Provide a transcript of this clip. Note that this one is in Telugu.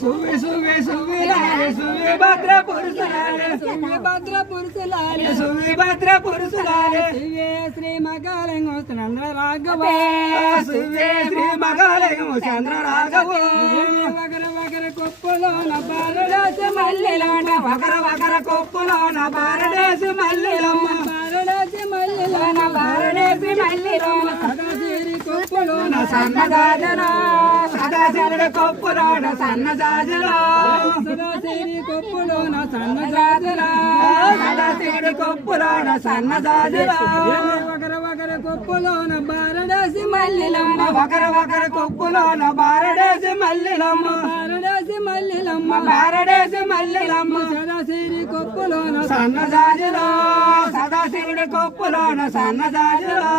సువి సువి సువి లాలే సువి భద్ర పురుషులాలే సువి భద్ర పురుషులాలే సువి భద్ర పురుషులాలే శివే శ్రీ మగాలింగ చంద్ర రాఘవ శివే శ్రీ మగాలింగ చంద్ర రాఘవ వగర వగర కొప్పులోన బారడేసి మల్లెలోన వగర వగర కొప్పులోన బారడేసి మల్లెలమ్మ బారడేసి మల్లెలోన బారడేసి మల్లెలోన సదాసిరి కొప్పులోన సన్నదాజరా సదాసిరి కొప్పులోన సన్నజాజరా సదాసిరి కొప్పులోన సన్నజాజరా సదాసిరి కొప్పులోన సన్నజాజరా వగర వగర కొప్పులోన బారడేసి మల్లెలమ్మ వగర వగర కొప్పులోన బారడేసి మల్లెలమ్మ బారడేసి మల్లెలమ్మ బారడేసి మల్లెలమ్మ సదాసిరి కొప్పులోన సన్నజాజరా సదాసిరి కొప్పులోన సన్నజాజరా